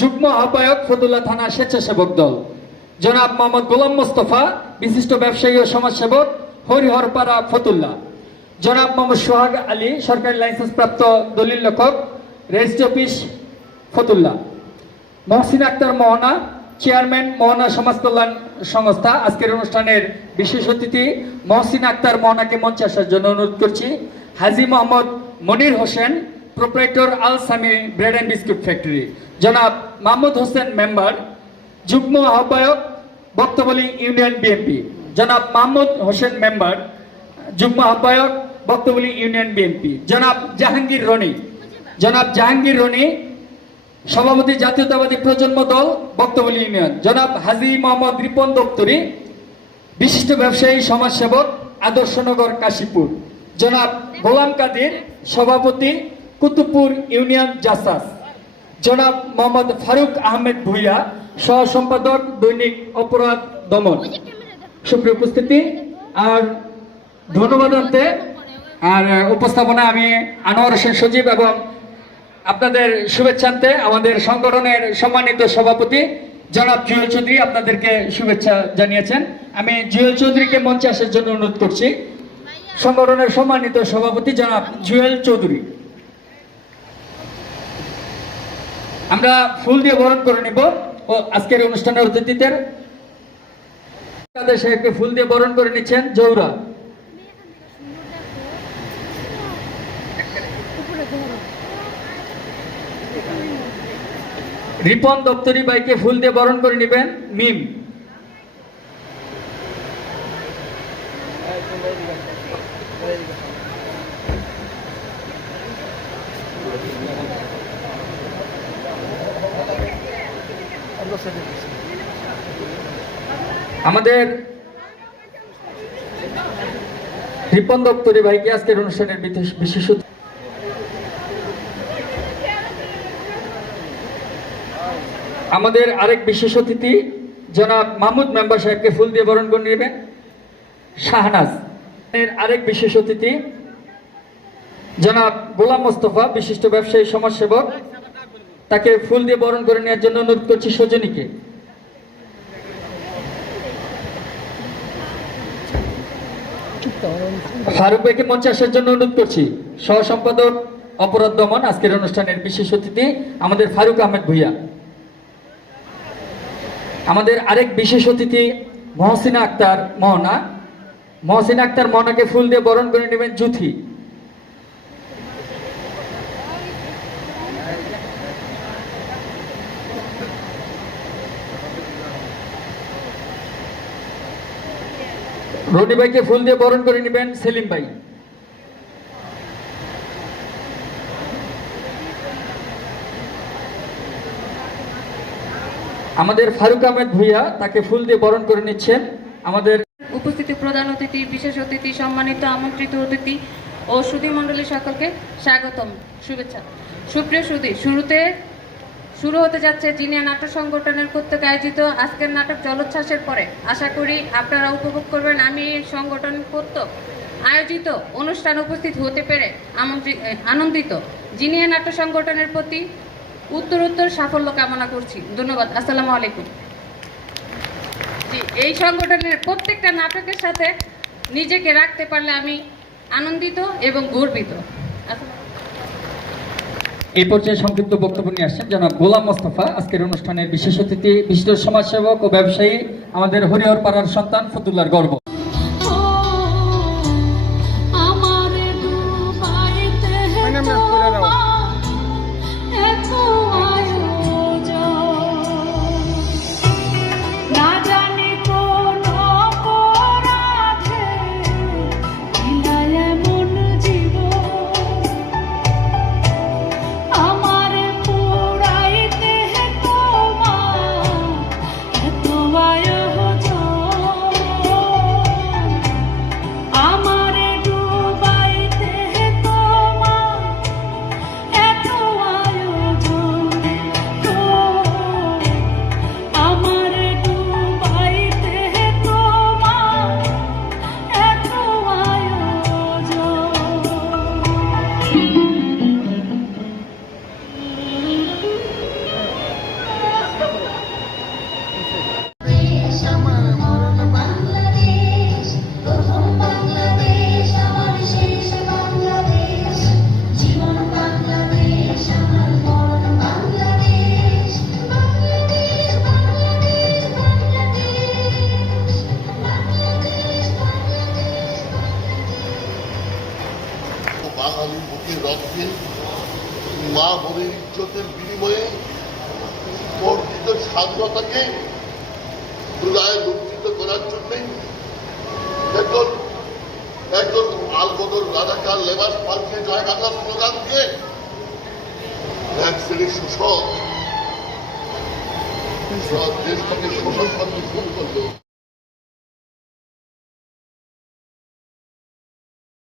যুগ্ম আহ্বায়ক ফতুল্লা থানা স্বেচ্ছাসেবক দল, জনাব মোহাম্মদ গোলাম মোস্তফা বিশিষ্ট ব্যবসায়ী ও সমাজসেবক, হরিহরপাড়া ফতুল্লা, জনাব মোহাম্মদ সোহাগ আলী সরকারি লাইসেন্স প্রাপ্ত দলিল লেখক, রেজিস্ট্রি অফিস ফতুল্লা, মহসিন আক্তার মোহনা চেয়ারম্যান মোহনা সমাজ কল্যাণ সংস্থা। আজকের অনুষ্ঠানের বিশেষ অতিথি মহসিন আক্তার মোহনাকে মঞ্চে আসার জন্য অনুরোধ করছি। Haji Mohammad Monir Hossain proprietor Al Sami bread and biscuit factory, জনাব মাহমুদ হোসেন মেম্বার যুগ্ম আহ্বায়ক বক্তবলী ইউনিয়ন বিএনপি, জনাব মাহমুদ হোসেন মেম্বার যুগ্ম আহ্বায়ক বক্তবলী ইউনিয়ন বিএনপি, জনাব জাহাঙ্গীর রনি সভাপতি জাতীয়তাবাদী প্রজন্ম দল বক্তবলী ইউনিয়ন, জনাব হাজী মোহাম্মদ রিপন দপ্তরি বিশিষ্ট ব্যবসায়ী সমাজসেবক আদর্শনগর কাশীপুর, জনাব গোলাম কাদের সভাপতি কুতুবপুর ইউনিয়ন জাসাস, জনাব মোহাম্মদ ফারুক আহমেদ ভুইয়া সহ সম্পাদক দৈনিক অপরাধ দমন। সুপ্রিয় উপস্থিতি আর ধন্যবাদ আনতে আর উপস্থাপনা আমি আনোয়ার হোসেন সজীব এবং আপনাদের শুভেচ্ছান্তে আমাদের সংগঠনের সম্মানিত সভাপতি জনাব জুয়েল চৌধুরী আপনাদেরকে শুভেচ্ছা জানিয়েছেন। আমি জুয়েল চৌধুরীকে মঞ্চে আসার জন্য অনুরোধ করছি। সংগঠনের সম্মানিত সভাপতি জনাব জুয়েল চৌধুরী, আমরা ফুল দিয়ে বরণ করে নিব ও আজকের অনুষ্ঠানের অতিথিদের তাদের সাহেবকে ফুল দিয়ে বরণ করে নিচ্ছেন জৌরা। রিপন দপ্তরি ভাইকে ফুল দিয়ে বরণ করে নেবেন মিম। আমাদের রিপন দপ্তরি ভাইকে আজকের অনুষ্ঠানের বিশেষ আমাদের আরেক বিশেষ অতিথি জনাব মাহমুদ মেম্বার সাহেবকে ফুল দিয়ে বরণ করে নেবেন শাহনাজ। আরেক বিশেষ অতিথি জনাব গোলাম মোস্তফা বিশিষ্ট ব্যবসায়ী সমাজসেবক, তাকে ফুল দিয়ে বরণ করে নেওয়ার জন্য অনুরোধ করছি সজনীকে। ফারুক ভাইকে মঞ্চে আসার জন্য অনুরোধ করছি। সহ সম্পাদক অপরাধ দমন আজকের অনুষ্ঠানের বিশেষ অতিথি আমাদের ফারুক আহমেদ ভুইয়া। আমাদের আরেক বিশেষ অতিথি মহসিনা আক্তার মোহনাকে ফুল দিয়ে বরণ করে নেবেন জুথি। রনি ভাইকে ফুল দিয়ে বরণ করে নেবেন সেলিম ভাই। আমাদের ফারুক আহমেদ ভুইয়া তাকে ফুল দিয়ে বরণ করে নিচ্ছেন। আমাদের উপস্থিত প্রধান অতিথি, বিশেষ অতিথি, সম্মানিত আমন্ত্রিত অতিথি ও সুধী মণ্ডলী সকলকে স্বাগতম, শুভেচ্ছা। সুপ্রিয় সুধী, শুরু হতে যাচ্ছে জিনিয়া নাটক সংগঠনের কর্তৃক আয়োজিত আজকের নাটক জলোচ্ছ্বাসের পরে। আশা করি আপনারা উপভোগ করবেন। আমি সংগঠন কর্তৃক আয়োজিত অনুষ্ঠান উপস্থিত হতে পেরে আনন্দিত। জিনিয়া নাট্য সংগঠনের প্রতি উত্তরোত্তর সাফল্য কামনা করছি। ধন্যবাদ। আসসালামু আলাইকুম। জি, এই সংগঠনের প্রত্যেকটা নাটকের সাথে নিজেকে রাখতে পারলে আমি আনন্দিত এবং গর্বিত। এই পর্যায়ে সংক্ষিপ্ত বক্তব্য নিয়ে আসছেন জনাব গোলাম মোস্তফা, আজকের অনুষ্ঠানের বিশেষ অতিথি, বিশিষ্ট সমাজসেবক ও ব্যবসায়ী, আমাদের হরিহরপাড়ার সন্তান, ফতুল্লার গর্ব। আজকে মা বোনের ইজ্জতের বিনিময়ে অর্জিত স্বাধীনতাকে দুলায় লুণ্ঠিত করার জন্য একজন আলবদর রাজাকার লেবাস পাল্টে জয় বাংলা স্লোগান দিয়ে এক শ্রেণীর শোষক দেশটাকে শোষণ করতে শুরু করলো।